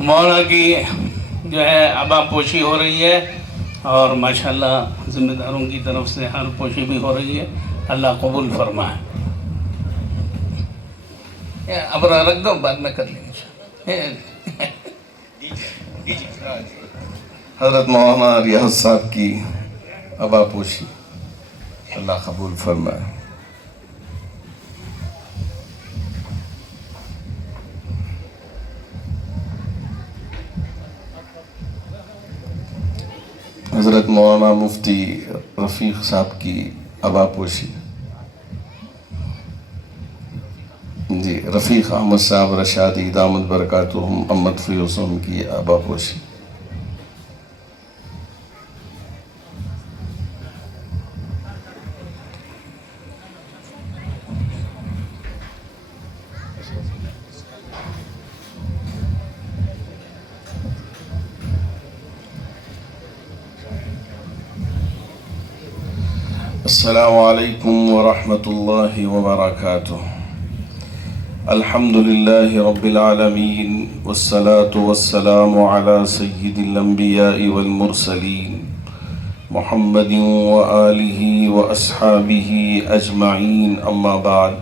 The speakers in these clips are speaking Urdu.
مولانا کی جو ہے ابا پوشی ہو رہی ہے، اور ماشاءاللہ ذمہ داروں کی طرف سے ہر پوشی بھی ہو رہی ہے، اللہ قبول فرمائے۔ اب رکھ دو، بعد میں کر لیں گے۔ حضرت مولانا ریاض صاحب کی ابا پوشی اللہ قبول فرمائے۔ حضرت مولانا مفتی رفیق صاحب کی ابا پوشی، جی رفیق احمد صاحب رشادی دامت برکاتہم امت فیوزہم کی ابا پوشی۔ السلام علیکم ورحمۃ اللہ وبرکاتہ۔ الحمد للہ رب العالمین والصلاة والسلام علی سید الانبیاء والمرسلین محمد وآلہ واصحابہ اجمعین، اما بعد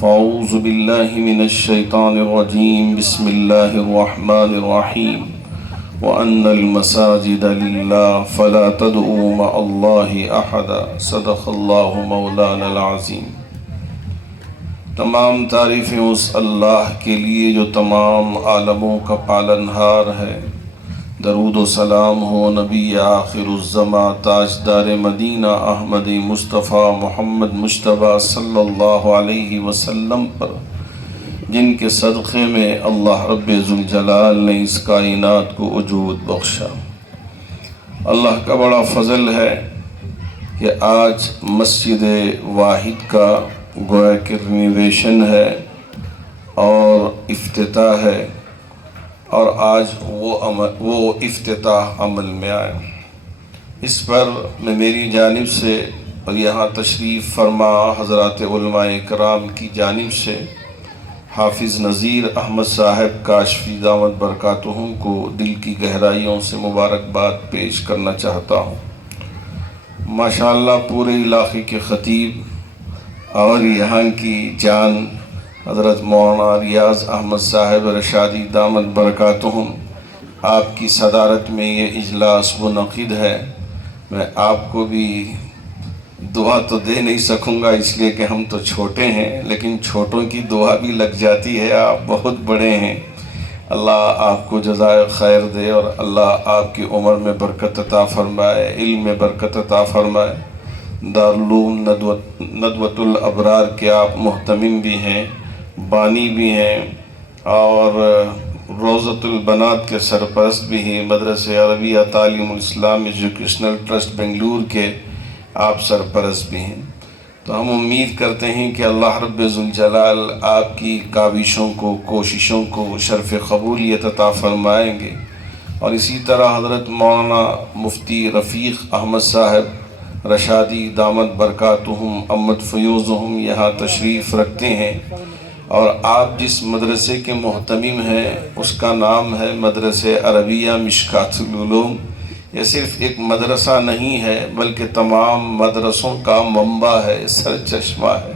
فاعوذ باللہ من الشیطان الرجیم، بسم اللہ الرحمن الرحیم، وَأَنَّ الْمَسَاجِدَ لِلَّهِ فَلَا تَدْعُوا مَعَ اللَّهِ أَحَدًا، صدق اللہ مولانا العظیم۔ تمام تعریفیں اس اللہ کے لیے جو تمام عالموں کا پالنہار ہے۔ درود و سلام ہو نبی آخر الزماں تاجدار مدینہ احمد مصطفیٰ محمد مجتبیٰ صلی اللہ علیہ وسلم پر، جن کے صدقے میں اللہ رب ذوالجلال نے اس کائنات کو وجود بخشا۔ اللہ کا بڑا فضل ہے کہ آج مسجد واحد کا گویا کہ رینویشن ہے اور افتتاح ہے، اور آج وہ افتتاح عمل میں آئے۔ اس پر میں میری جانب سے اور یہاں تشریف فرما حضرات علماء کرام کی جانب سے حافظ نذیر احمد صاحب کاشفی دامت برکاتہم کو دل کی گہرائیوں سے مبارکباد پیش کرنا چاہتا ہوں۔ ماشاءاللہ پورے علاقے کے خطیب اور یہاں کی جان حضرت مولانا ریاض احمد صاحب رشادی دامت برکاتہم، آپ کی صدارت میں یہ اجلاس منعقد ہے۔ میں آپ کو بھی دعا تو دے نہیں سکوں گا اس لیے کہ ہم تو چھوٹے ہیں، لیکن چھوٹوں کی دعا بھی لگ جاتی ہے، آپ بہت بڑے ہیں۔ اللہ آپ کو جزائے خیر دے، اور اللہ آپ کی عمر میں برکت عطا فرمائے، علم میں برکت عطا فرمائے۔ دارالعلوم ندوۃ الابرار کے آپ محتمم بھی ہیں، بانی بھی ہیں، اور روضۃ البنات کے سرپرست بھی ہیں، مدرسہ عربیہ تعلیم الاسلام ایجوکیشنل ٹرسٹ بنگلور کے آپ سرپرست بھی ہیں۔ تو ہم امید کرتے ہیں کہ اللہ رب ذوالجلال آپ کی کاوشوں کو، کوششوں کو شرف قبولیت عطا فرمائیں گے۔ اور اسی طرح حضرت مولانا مفتی رفیق احمد صاحب رشادی دامت برکاتہم امت فیوزہم یہاں تشریف رکھتے ہیں، اور آپ جس مدرسے کے محتمم ہیں اس کا نام ہے مدرسہ عربیہ مشکات العلوم۔ یہ صرف ایک مدرسہ نہیں ہے بلکہ تمام مدرسوں کا منبع ہے، سر چشمہ ہے۔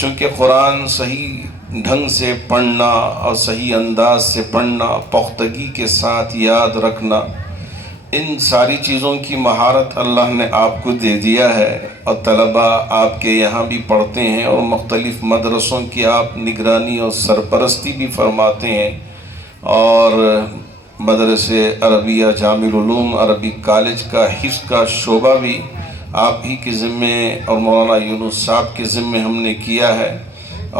چونکہ قرآن صحیح ڈھنگ سے پڑھنا اور صحیح انداز سے پڑھنا، پختگی کے ساتھ یاد رکھنا، ان ساری چیزوں کی مہارت اللہ نے آپ کو دے دیا ہے، اور طلباء آپ کے یہاں بھی پڑھتے ہیں، اور مختلف مدرسوں کی آپ نگرانی اور سرپرستی بھی فرماتے ہیں، اور مدرسہ عربیہ جامع العلوم عربی کالج کا حفظ کا شعبہ بھی آپ ہی کے ذمے اور مولانا یونس صاحب کے ذمے ہم نے کیا ہے،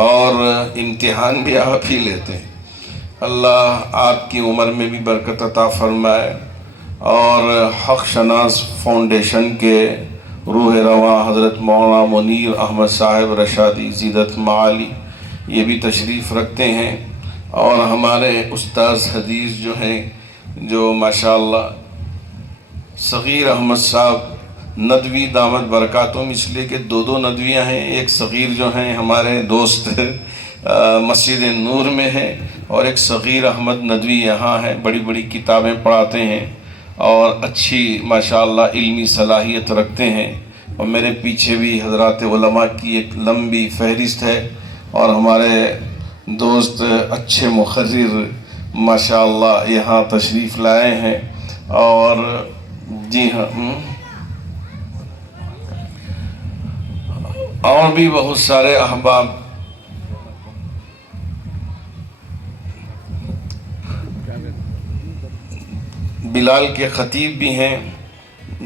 اور امتحان بھی آپ ہی لیتے ہیں۔ اللہ آپ کی عمر میں بھی برکت عطا فرمائے، اور حق شناس فاؤنڈیشن کے روح رواں حضرت مولانا منیر احمد صاحب رشادی زیدت معالی یہ بھی تشریف رکھتے ہیں، اور ہمارے استاذ حدیث جو ہیں، جو ماشاءاللہ صغیر احمد صاحب ندوی دامت برکاتہم، اس لیے کہ دو ندویاں ہیں، ایک صغیر جو ہیں ہمارے دوست مسجد نور میں ہے، اور ایک صغیر احمد ندوی یہاں ہے، بڑی بڑی کتابیں پڑھاتے ہیں اور اچھی ماشاءاللہ علمی صلاحیت رکھتے ہیں، اور میرے پیچھے بھی حضرات علماء کی ایک لمبی فہرست ہے، اور ہمارے دوست اچھے مقرر ماشاءاللہ یہاں تشریف لائے ہیں، اور جی ہاں اور بھی بہت سارے احباب بلال کے خطیب بھی ہیں،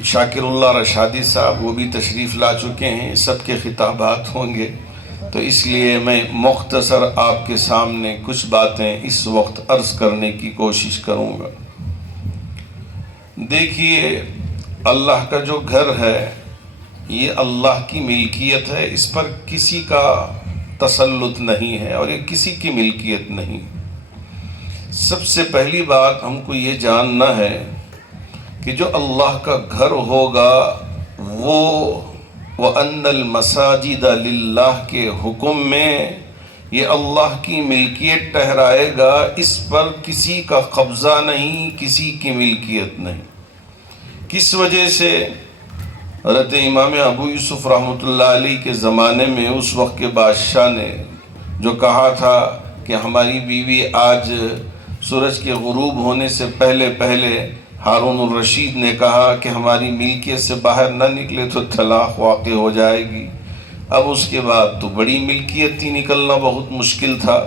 شاکر اللہ رشادی صاحب، وہ بھی تشریف لا چکے ہیں، سب کے خطابات ہوں گے، تو اس لیے میں مختصر آپ کے سامنے کچھ باتیں اس وقت عرض کرنے کی کوشش کروں گا۔ دیکھیے، اللہ کا جو گھر ہے یہ اللہ کی ملکیت ہے، اس پر کسی کا تسلط نہیں ہے، اور یہ کسی کی ملکیت نہیں۔ سب سے پہلی بات ہم کو یہ جاننا ہے کہ جو اللہ کا گھر ہوگا وہ وَأَنَّ الْمَسَاجِدَ لِلَّهِ کے حکم میں یہ اللہ کی ملکیت ٹھہرائے گا، اس پر کسی کا قبضہ نہیں، کسی کی ملکیت نہیں۔ کس وجہ سے؟ حضرت امام ابو یوسف رحمۃ اللہ علیہ کے زمانے میں اس وقت کے بادشاہ نے جو کہا تھا کہ ہماری بیوی آج سورج کے غروب ہونے سے پہلے ہارون الرشید نے کہا کہ ہماری ملکیت سے باہر نہ نکلے تو طلاق واقع ہو جائے گی۔ اب اس کے بعد تو بڑی ملکیت تھی، نکلنا بہت مشکل تھا۔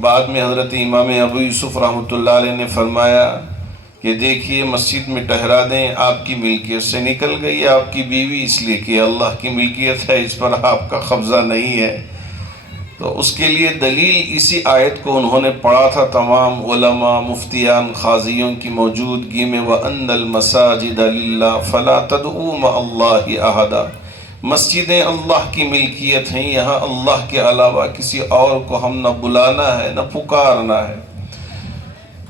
بعد میں حضرت امام ابو یوسف رحمۃ اللہ علیہ نے فرمایا کہ دیکھیے مسجد میں ٹھہرا دیں، آپ کی ملکیت سے نکل گئی آپ کی بیوی، اس لیے کہ اللہ کی ملکیت ہے، اس پر آپ کا قبضہ نہیں ہے۔ تو اس کے لیے دلیل اسی آیت کو انہوں نے پڑھا تھا، تمام علماء، مفتیان، قاضیوں کی موجودگی میں، وَأَنَّ الْمَسَاجِدَ لِلَّهِ فَلَا تَدْعُوا مَعَ اللَّهِ أَحَدًا۔ مسجدیں اللہ کی ملکیت ہیں، یہاں اللہ کے علاوہ کسی اور کو ہم نہ بلانا ہے نہ پکارنا ہے۔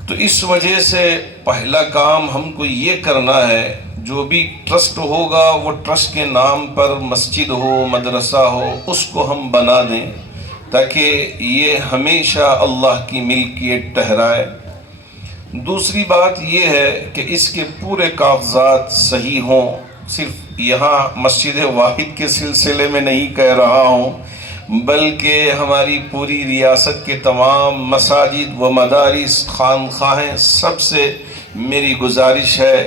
تو اس وجہ سے پہلا کام ہم کو یہ کرنا ہے، جو بھی ٹرسٹ ہوگا وہ ٹرسٹ کے نام پر مسجد ہو، مدرسہ ہو، اس کو ہم بنا دیں تاکہ یہ ہمیشہ اللہ کی ملکیت ٹھہرائے۔ دوسری بات یہ ہے کہ اس کے پورے کاغذات صحیح ہوں، صرف یہاں مسجد واحد کے سلسلے میں نہیں کہہ رہا ہوں، بلکہ ہماری پوری ریاست کے تمام مساجد و مدارس، خانقاہیں، سب سے میری گزارش ہے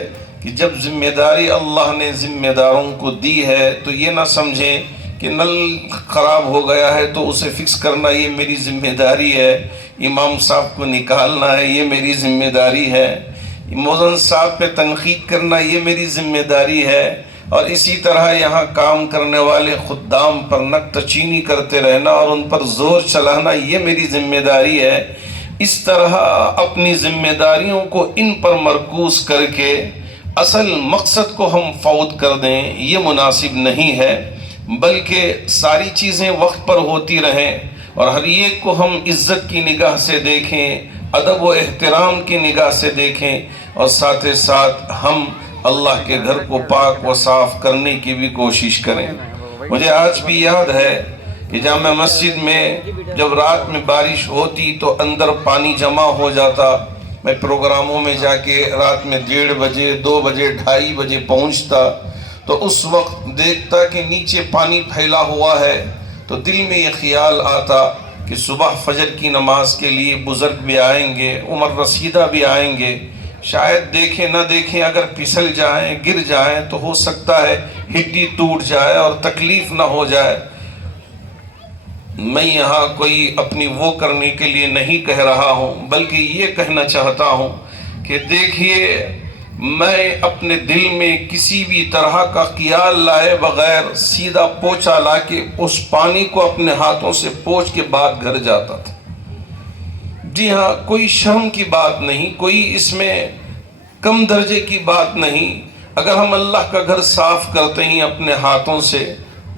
کہ جب ذمہ داری اللہ نے ذمہ داروں کو دی ہے تو یہ نہ سمجھیں کہ نل خراب ہو گیا ہے تو اسے فکس کرنا یہ میری ذمہ داری ہے، امام صاحب کو نکالنا ہے یہ میری ذمہ داری ہے، مؤذن صاحب پہ تنقید کرنا یہ میری ذمہ داری ہے، اور اسی طرح یہاں کام کرنے والے خدام پر نکتہ چینی کرتے رہنا اور ان پر زور چلانا یہ میری ذمہ داری ہے۔ اس طرح اپنی ذمہ داریوں کو ان پر مرکوز کر کے اصل مقصد کو ہم فوت کر دیں، یہ مناسب نہیں ہے، بلکہ ساری چیزیں وقت پر ہوتی رہیں اور ہر ایک کو ہم عزت کی نگاہ سے دیکھیں، ادب و احترام کی نگاہ سے دیکھیں، اور ساتھ ساتھ ہم اللہ کے گھر کو پاک و صاف کرنے کی بھی کوشش کریں۔ مجھے آج بھی یاد ہے کہ جامع مسجد میں جب رات میں بارش ہوتی تو اندر پانی جمع ہو جاتا، میں پروگراموں میں جا کے رات میں 1:30 بجے، 2 بجے، 2:30 بجے پہنچتا تو اس وقت دیکھتا کہ نیچے پانی پھیلا ہوا ہے، تو دل میں یہ خیال آتا کہ صبح فجر کی نماز کے لیے بزرگ بھی آئیں گے، عمر رسیدہ بھی آئیں گے، شاید دیکھیں نہ دیکھیں، اگر پھسل جائیں، گر جائیں تو ہو سکتا ہے ہڈی ٹوٹ جائے اور تکلیف نہ ہو جائے۔ میں یہاں کوئی اپنی وہ کرنے کے لیے نہیں کہہ رہا ہوں، بلکہ یہ کہنا چاہتا ہوں کہ دیکھیے، میں اپنے دل میں کسی بھی طرح کا خیال لائے بغیر سیدھا پوچھا لا کے اس پانی کو اپنے ہاتھوں سے پوچھ کے بعد گھر جاتا تھا۔ جی ہاں، کوئی شرم کی بات نہیں، کوئی اس میں کم درجے کی بات نہیں۔ اگر ہم اللہ کا گھر صاف کرتے ہیں اپنے ہاتھوں سے،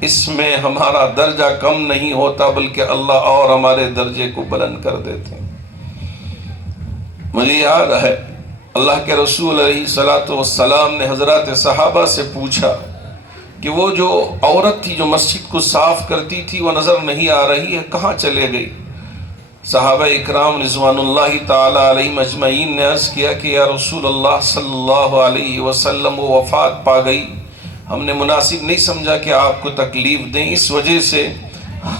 اس میں ہمارا درجہ کم نہیں ہوتا، بلکہ اللہ اور ہمارے درجے کو بلند کر دیتے ہیں۔ مجھے یاد ہے اللہ کے رسول علیہ السلام نے حضرات صحابہ سے پوچھا کہ وہ جو عورت تھی جو مسجد کو صاف کرتی تھی وہ نظر نہیں آ رہی ہے، کہاں چلے گئی؟ صحابہ اکرام رضوان اللہ تعالی علیہم اجمعین نے عرض کیا کہ یا رسول اللہ صلی اللہ علیہ وسلم وہ وفات پا گئی، ہم نے مناسب نہیں سمجھا کہ آپ کو تکلیف دیں، اس وجہ سے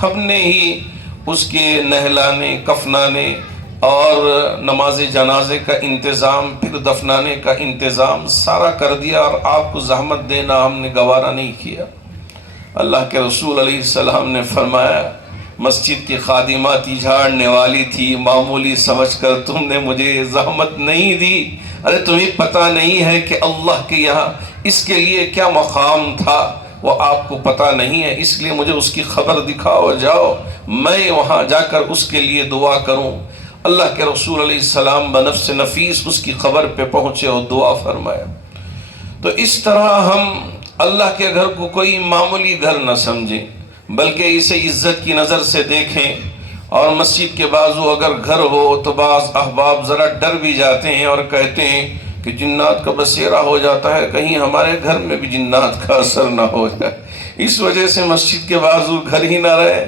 ہم نے ہی اس کے نہلانے، کفنانے اور نماز جنازے کا انتظام، پھر دفنانے کا انتظام سارا کر دیا، اور آپ کو زحمت دینا ہم نے گوارا نہیں کیا۔ اللہ کے رسول علیہ السلام نے فرمایا مسجد کی خادمہ تھی، جھاڑنے والی تھی، معمولی سمجھ کر تم نے مجھے زحمت نہیں دی۔ ارے تمہیں پتہ نہیں ہے کہ اللہ کے یہاں اس کے لیے کیا مقام تھا، وہ آپ کو پتہ نہیں ہے، اس لیے مجھے اس کی خبر دکھاؤ، جاؤ میں وہاں جا کر اس کے لیے دعا کروں۔ اللہ کے رسول علیہ السلام بنفس نفیس اس کی خبر پہ پہنچے اور دعا فرمایا۔ تو اس طرح ہم اللہ کے گھر کو کوئی معمولی گھر نہ سمجھیں، بلکہ اسے عزت کی نظر سے دیکھیں۔ اور مسجد کے بازو اگر گھر ہو تو بعض احباب ذرا ڈر بھی جاتے ہیں اور کہتے ہیں کہ جنات کا بسیرا ہو جاتا ہے، کہیں ہمارے گھر میں بھی جنات کا اثر نہ ہو جائے، اس وجہ سے مسجد کے بازو گھر ہی نہ رہے۔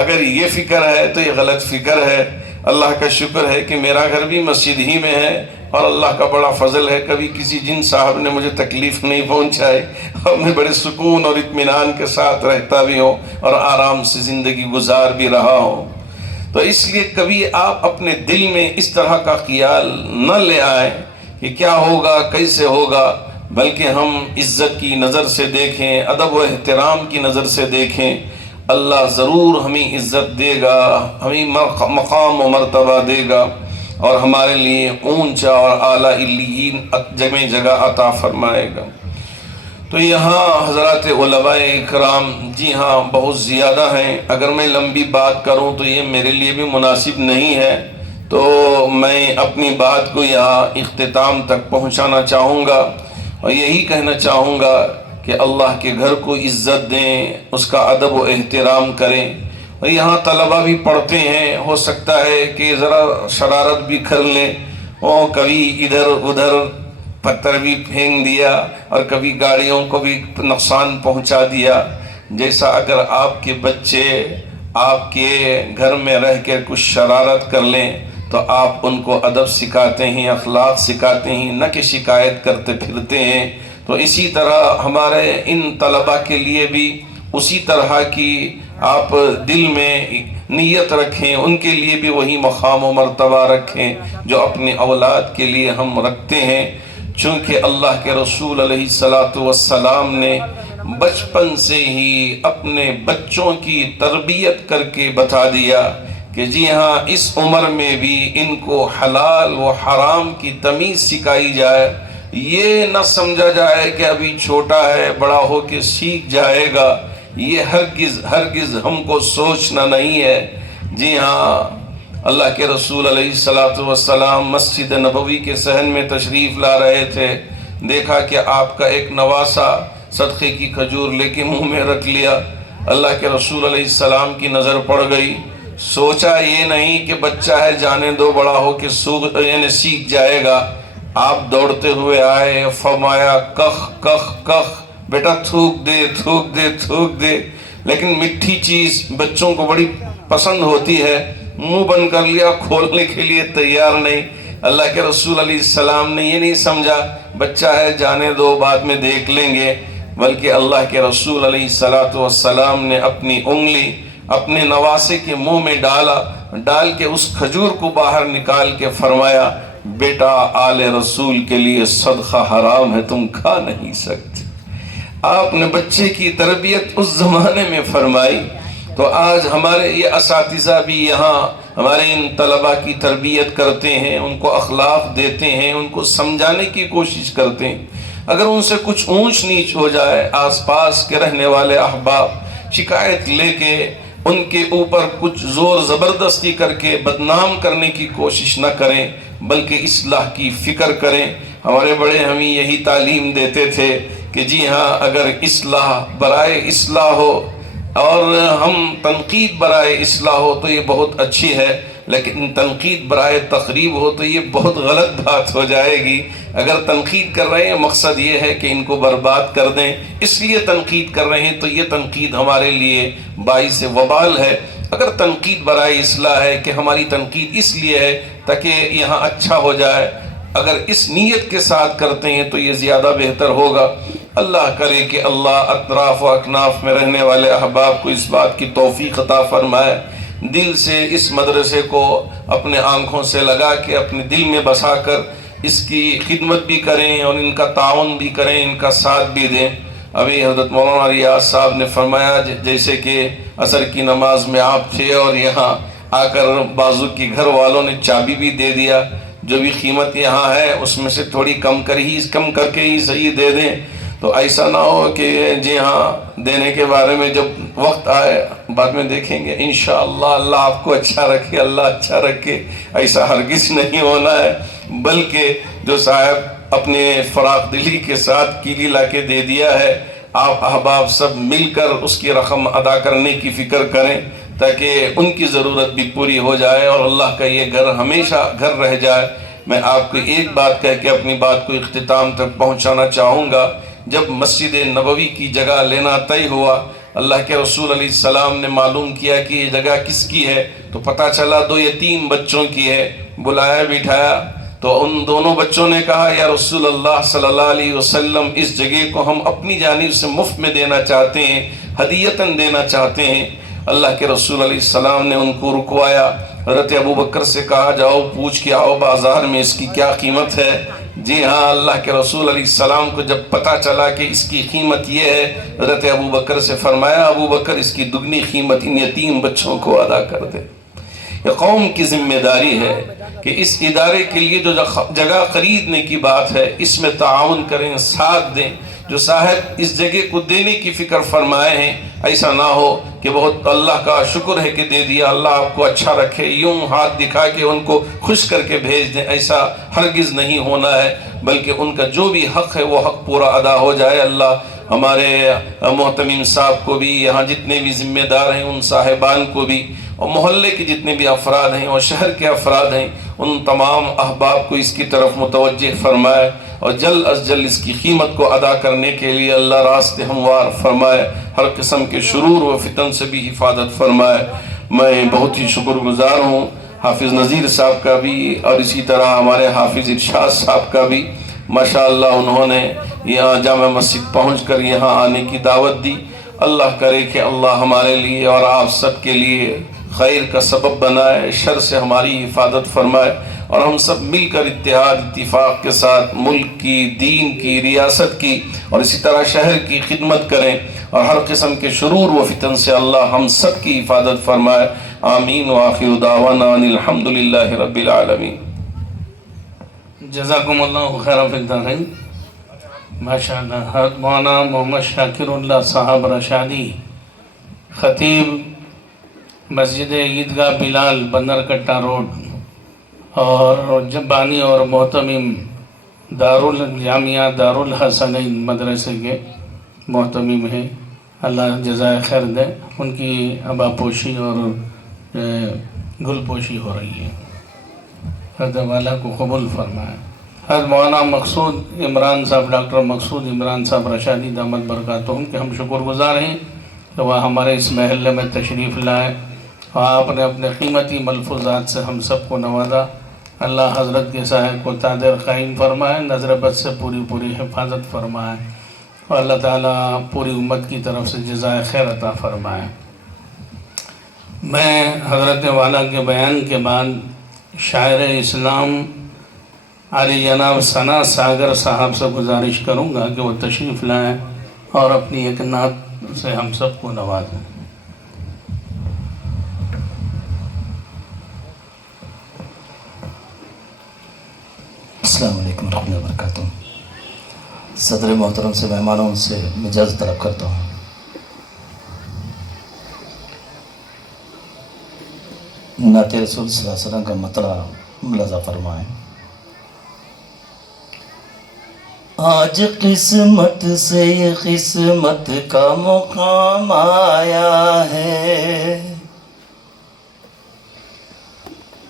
اگر یہ فکر ہے تو یہ غلط فکر ہے۔ اللہ کا شکر ہے کہ میرا گھر بھی مسجد ہی میں ہے، اور اللہ کا بڑا فضل ہے کبھی کسی جن صاحب نے مجھے تکلیف نہیں پہنچائی، اور میں بڑے سکون اور اطمینان کے ساتھ رہتا بھی ہوں اور آرام سے زندگی گزار بھی رہا ہوں۔ تو اس لیے کبھی آپ اپنے دل میں اس طرح کا خیال نہ لے آئیں کہ کیا ہوگا، کیسے ہوگا، بلکہ ہم عزت کی نظر سے دیکھیں، ادب و احترام کی نظر سے دیکھیں۔ اللہ ضرور ہمیں عزت دے گا، ہمیں مقام و مرتبہ دے گا، اور ہمارے لیے اونچا اور اعلیٰ علیین جگہ عطا فرمائے گا۔ تو یہاں حضرات علماء اکرام جی ہاں بہت زیادہ ہیں، اگر میں لمبی بات کروں تو یہ میرے لیے بھی مناسب نہیں ہے، تو میں اپنی بات کو یہاں اختتام تک پہنچانا چاہوں گا، اور یہی کہنا چاہوں گا کہ اللہ کے گھر کو عزت دیں، اس کا ادب و احترام کریں۔ اور یہاں طلبہ بھی پڑھتے ہیں، ہو سکتا ہے کہ ذرا شرارت بھی کر لیں، اور کبھی ادھر ادھر پتھر بھی پھینک دیا، اور کبھی گاڑیوں کو بھی نقصان پہنچا دیا۔ جیسا اگر آپ کے بچے آپ کے گھر میں رہ کے کچھ شرارت کر لیں تو آپ ان کو ادب سکھاتے ہیں، اخلاق سکھاتے ہیں، نہ کہ شکایت کرتے پھرتے ہیں۔ تو اسی طرح ہمارے ان طلبہ کے لیے بھی اسی طرح کی آپ دل میں نیت رکھیں، ان کے لیے بھی وہی مقام و مرتبہ رکھیں جو اپنے اولاد کے لیے ہم رکھتے ہیں۔ چونکہ اللہ کے رسول علیہ السلام نے بچپن سے ہی اپنے بچوں کی تربیت کر کے بتا دیا کہ جی ہاں اس عمر میں بھی ان کو حلال و حرام کی تمیز سکھائی جائے، یہ نہ سمجھا جائے کہ ابھی چھوٹا ہے بڑا ہو کے سیکھ جائے گا، یہ ہرگز ہم کو سوچنا نہیں ہے۔ جی ہاں اللہ کے رسول علیہ السلام مسجد نبوی کے صحن میں تشریف لا رہے تھے، دیکھا کہ آپ کا ایک نواسا صدقے کی کھجور لے کے منہ میں رکھ لیا۔ اللہ کے رسول علیہ السلام کی نظر پڑ گئی، سوچا یہ نہیں کہ بچہ ہے جانے دو بڑا ہو کے سیکھ جائے گا۔ آپ دوڑتے ہوئے آئے، فرمایا کخ کخ کخ، بیٹا تھوک دے تھوک دے تھوک دے۔ لیکن میٹھی چیز بچوں کو بڑی پسند ہوتی ہے، منہ بند کر لیا، کھولنے کے لیے تیار نہیں۔ اللہ کے رسول علیہ السلام نے یہ نہیں سمجھا بچہ ہے جانے دو بعد میں دیکھ لیں گے، بلکہ اللہ کے رسول علیہ السلام نے اپنی انگلی اپنے نواسے کے منہ میں ڈال کے اس کھجور کو باہر نکال کے فرمایا بیٹا آل رسول کے لیے صدقہ حرام ہے، تم کھا نہیں سکتے۔ آپ نے بچے کی تربیت اس زمانے میں فرمائی۔ تو آج ہمارے یہ اساتذہ بھی یہاں ہمارے ان طلبہ کی تربیت کرتے ہیں، ان کو اخلاق دیتے ہیں، ان کو سمجھانے کی کوشش کرتے ہیں۔ اگر ان سے کچھ اونچ نیچ ہو جائے، آس پاس کے رہنے والے احباب شکایت لے کے ان کے اوپر کچھ زور زبردستی کر کے بدنام کرنے کی کوشش نہ کریں، بلکہ اصلاح کی فکر کریں۔ ہمارے بڑے ہمیں یہی تعلیم دیتے تھے کہ جی ہاں اگر اصلاح برائے اصلاح ہو اور ہم تنقید برائے اصلاح ہو تو یہ بہت اچھی ہے، لیکن تنقید برائے تخریب ہو تو یہ بہت غلط بات ہو جائے گی۔ اگر تنقید کر رہے ہیں مقصد یہ ہے کہ ان کو برباد کر دیں، اس لیے تنقید کر رہے ہیں تو یہ تنقید ہمارے لیے باعث وبال ہے۔ اگر تنقید برائے اصلاح ہے کہ ہماری تنقید اس لیے ہے تاکہ یہاں اچھا ہو جائے، اگر اس نیت کے ساتھ کرتے ہیں تو یہ زیادہ بہتر ہوگا۔ اللہ کرے کہ اللہ اطراف و اکناف میں رہنے والے احباب کو اس بات کی توفیق عطا فرمائے، دل سے اس مدرسے کو اپنے آنکھوں سے لگا کے اپنے دل میں بسا کر اس کی خدمت بھی کریں اور ان کا تعاون بھی کریں، ان کا ساتھ بھی دیں۔ ابھی حضرت مولانا ریاض صاحب نے فرمایا جیسے کہ عصر کی نماز میں آپ تھے اور یہاں آ کر بازو کی گھر والوں نے چابی بھی دے دیا، جو بھی قیمت یہاں ہے اس میں سے تھوڑی کم کر کے ہی صحیح دے دیں، تو ایسا نہ ہو کہ جی ہاں دینے کے بارے میں جب وقت آئے بعد میں دیکھیں گے۔ انشاءاللہ اللہ آپ کو اچھا رکھے، اللہ اچھا رکھے، ایسا ہرگز نہیں ہونا ہے، بلکہ جو صاحب اپنے فراخ دلی کے ساتھ کیلی لا کے دے دیا ہے، آپ احباب سب مل کر اس کی رقم ادا کرنے کی فکر کریں تاکہ ان کی ضرورت بھی پوری ہو جائے اور اللہ کا یہ گھر ہمیشہ گھر رہ جائے۔ میں آپ کو ایک بات کہہ کے اپنی بات کو اختتام تک پہنچانا چاہوں گا۔ جب مسجد نبوی کی جگہ لینا طے ہوا، اللہ کے رسول علیہ السلام نے معلوم کیا کہ یہ جگہ کس کی ہے، تو پتہ چلا 2 یتیم بچوں کی ہے۔ بلایا بٹھایا تو ان دونوں بچوں نے کہا یا رسول اللہ صلی اللہ علیہ وسلم، اس جگہ کو ہم اپنی جانب سے مفت میں دینا چاہتے ہیں، ہدیتاً دینا چاہتے ہیں۔ اللہ کے رسول علیہ السلام نے ان کو رکوایا، حضرت ابوبکر سے کہا جاؤ پوچھ کے آؤ بازار میں اس کی کیا قیمت ہے۔ جی ہاں، اللہ کے رسول علیہ السلام کو جب پتہ چلا کہ اس کی قیمت یہ ہے، حضرت ابوبکر سے فرمایا ابوبکر اس کی دگنی قیمت ان یتیم بچوں کو ادا کر دے۔ یہ قوم کی ذمہ داری ہے کہ اس ادارے کے لیے جو جگہ خریدنے کی بات ہے اس میں تعاون کریں، ساتھ دیں۔ جو صاحب اس جگہ کو دینے کی فکر فرمائے ہیں، ایسا نہ ہو کہ بہت اللہ کا شکر ہے کہ دے دیا، اللہ آپ کو اچھا رکھے، یوں ہاتھ دکھا کے ان کو خوش کر کے بھیج دیں، ایسا ہرگز نہیں ہونا ہے، بلکہ ان کا جو بھی حق ہے وہ حق پورا ادا ہو جائے۔ اللہ ہمارے محتمم صاحب کو بھی، یہاں جتنے بھی ذمہ دار ہیں ان صاحبان کو بھی، اور محلے کے جتنے بھی افراد ہیں اور شہر کے افراد ہیں، ان تمام احباب کو اس کی طرف متوجہ فرمائے اور جلد از جلد اس کی قیمت کو ادا کرنے کے لیے اللہ راستے ہموار فرمائے، ہر قسم کے شرور و فتن سے بھی حفاظت فرمائے۔ میں بہت ہی شکر گزار ہوں حافظ نذیر صاحب کا بھی، اور اسی طرح ہمارے حافظ ارشاد صاحب کا بھی، ماشاءاللہ انہوں نے یہاں جامع مسجد پہنچ کر یہاں آنے کی دعوت دی۔ اللہ کرے کہ اللہ ہمارے لیے اور آپ سب کے لیے خیر کا سبب بنائے، شر سے ہماری حفاظت فرمائے، اور ہم سب مل کر اتحاد اتفاق کے ساتھ ملک کی، دین کی، ریاست کی اور اسی طرح شہر کی خدمت کریں، اور ہر قسم کے شرور و فتن سے اللہ ہم سب کی حفاظت فرمائے۔ آمین وآخر دعوانا ان الحمدللہ رب العالمین۔ جزاکم اللہ خیر فی الدارین۔ ماشاءاللہ حضرت مولانا محمد شاکر اللہ صاحب رشادی، خطیب مسجد عیدگاہ بلال بندر کٹا روڈ اور بانی اور محتمم دارالجامعہ دارالحسنین مدرسے کے محتمم ہیں، اللہ جزائے خیر دے۔ ان کی ابا پوشی اور گل پوشی ہو رہی ہے، حضرت والا کو قبول فرمائے۔ حضرت مولانا مقصود عمران صاحب، ڈاکٹر مقصود عمران صاحب رشادی دامت برکاتہم کے ہم شکر گزار ہیں کہ وہ ہمارے اس محلے میں تشریف لائے اور آپ نے اپنے قیمتی ملفوظات سے ہم سب کو نوازا۔ اللہ حضرت کے سائے کو تادر قائم فرمائے، نظر بد سے پوری حفاظت فرمائے، اور اللہ تعالیٰ پوری امت کی طرف سے جزائے خیر عطا فرمائے۔ میں حضرت والا کے بیان کے بعد شاعر اسلام علی جناب ثنا ساگر صاحب سے گزارش کروں گا کہ وہ تشریف لائیں اور اپنی ایک نعت سے ہم سب کو نوازیں۔ السلام علیکم ورحمۃ اللہ وبرکاتہ۔ صدر محترم سے مہمانوں سے میں اجازت طلب کرتا ہوں۔ نعت رسول صلی اللہ علیہ وسلم کا مطلع ملاحظہ فرمائیں۔ آج قسمت سے یہ قسمت کا مقام آیا ہے،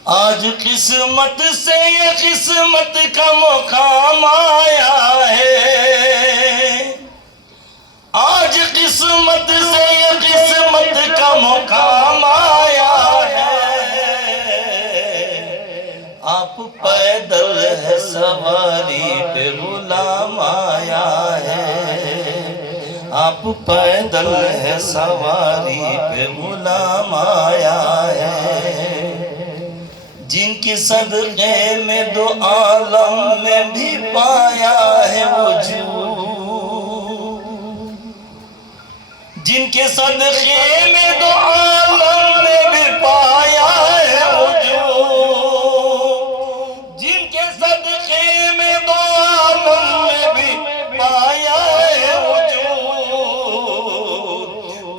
آج قسمت سے یہ قسمت کا مقام آیا ہے، آج قسمت سے یہ قسمت کا مقام آیا پیدل ہے سواری پہ غلام آیا ہے، جن کے صدقے میں دو عالم میں بھی پایا ہے وجود، جن کے صدقے میں دو عالم میں بھی پایا ہے وجود، جن کے صدقے میں دو عالم میں بھی پایا ہے وجود،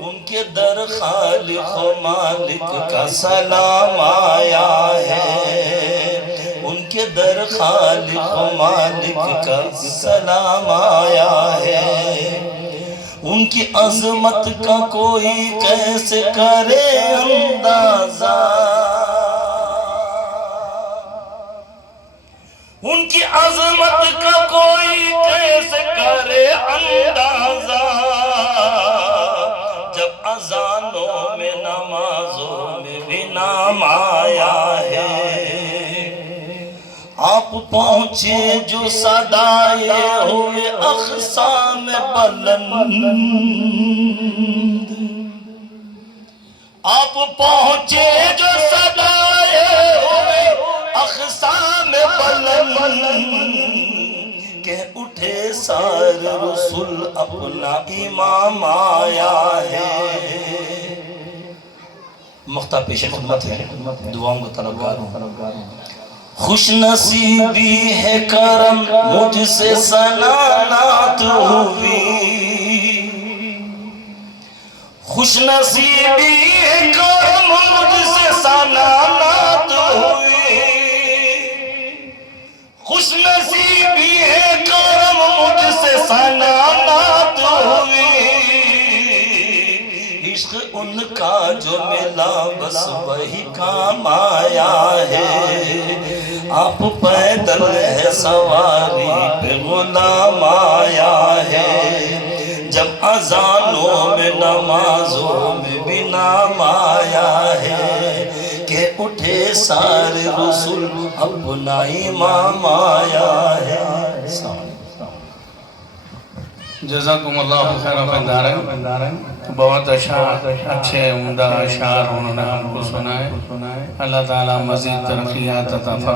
ان کے در خالق و مالک کا سلام آیا ہے، ان کے در خالق و مالک کا سلام آیا ہے، ان کی عظمت کا کوئی کیسے کرے اندازہ، ان کی عظمت کا کوئی کیسے کرے اندازہ، جب اذانوں میں نمازوں میں بھی نام آیا ہے، آپ پہنچے جو صدائے ہوئے اقصام بلند، آپ پہنچے جو صدائے ہوئے اقصام بلند، کہ اٹھے سارے رسول اپنا امام آیا ہے۔ مختہ پیش خدمت ہے، دعاؤں کو طلبگار ہوں۔ خوش نصیبی ہے کرم مجھ سے سنانات ہوئی، خوش نصیبی ہے کرم مجھ سے سنانات ہوئی، خوش نصیبی ہے کرم مجھ سے سنانات ہوئی، عشق ان کا جو ملا بس وہی کام آیا ہے، آپ پیدل ہے سواری پہ غلام آیا ہے، جب اذانوں میں نمازوں میں بھی نام آیا ہے، کہ اٹھے سارے رسول اپنا امام آیا ہے۔ جزاکم اللہ خیر فندارن، بہت اچھے عمدہ اشعار انہوں نے ہم کو سنائے، اللہ تعالیٰ مزید ترقیات عطا فرمائے۔